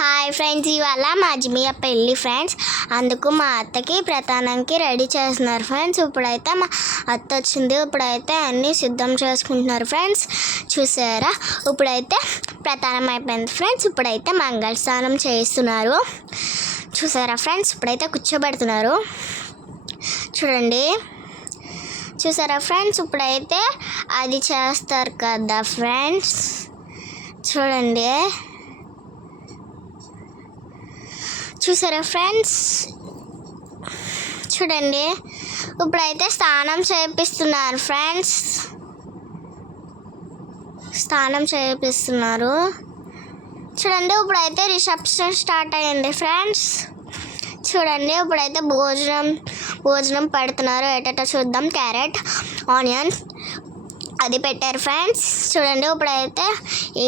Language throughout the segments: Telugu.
హాయ్ ఫ్రెండ్స్, ఇవాళ మా అజ్మియా పెళ్ళి ఫ్రెండ్స్. అందుకు మా అత్తకి ప్రధానానికి రెడీ చేస్తున్నారు ఫ్రెండ్స్. ఇప్పుడైతే మా అత్త వచ్చింది. ఇప్పుడైతే అన్నీ సిద్ధం చేసుకుంటున్నారు ఫ్రెండ్స్. చూసారా, ఇప్పుడైతే ప్రధానం అయిపోయింది ఫ్రెండ్స్. ఇప్పుడైతే మంగళ స్నానం చేస్తున్నారు. చూసారా ఫ్రెండ్స్, ఇప్పుడైతే కూర్చోబెడుతున్నారు. చూడండి, చూసారా ఫ్రెండ్స్, ఇప్పుడైతే అది చేస్తారు కదా ఫ్రెండ్స్. చూడండి, చూసారా ఫ్రెండ్స్, చూడండి, ఇప్పుడైతే స్నానం చేపిస్తున్నారు ఫ్రెండ్స్. స్నానం చేపిస్తున్నారు. చూడండి, ఇప్పుడైతే రిసెప్షన్ స్టార్ట్ అయ్యింది ఫ్రెండ్స్. చూడండి, ఇప్పుడైతే భోజనం పెడుతున్నారు. ఏటో చూద్దాం. క్యారెట్, ఆనియన్స్ అది పెట్టారు ఫ్రెండ్స్. చూడండి, ఇప్పుడైతే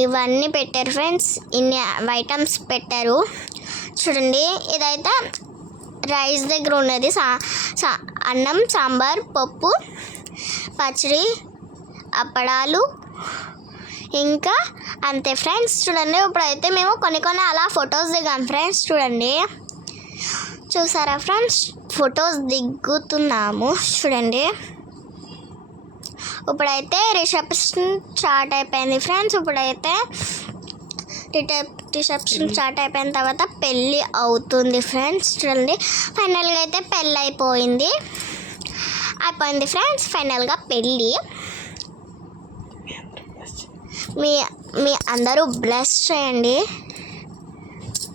ఇవన్నీ పెట్టారు ఫ్రెండ్స్. ఇన్ని ఐటమ్స్ పెట్టారు. చూడండి, ఇదైతే రైస్ దగ్గర ఉన్నది. అన్నం, సాంబార్, పప్పు, పచ్చడి, అప్పడాలు, ఇంకా అంతే ఫ్రెండ్స్. చూడండి, ఇప్పుడైతే మేము కొన్ని అలా ఫొటోస్ దిగాం ఫ్రెండ్స్. చూడండి, చూసారా ఫ్రెండ్స్, ఫొటోస్ దిగుతున్నాము. చూడండి, ఇప్పుడైతే రిసెప్షన్ స్టార్ట్ అయిపోయింది ఫ్రెండ్స్. ఇప్పుడైతే రిసెప్షన్ స్టార్ట్ అయిపోయిన తర్వాత పెళ్ళి అవుతుంది ఫ్రెండ్స్. చూడండి, ఫైనల్గా అయితే పెళ్ళి అయిపోయింది ఫ్రెండ్స్. ఫైనల్గా పెళ్ళి మీ అందరూ బ్లెస్ చేయండి.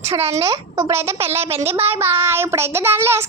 చూడండి, ఇప్పుడైతే పెళ్ళి అయిపోయింది. Bye bye. ఇప్పుడైతే దానిలో వేసుకుంటాం.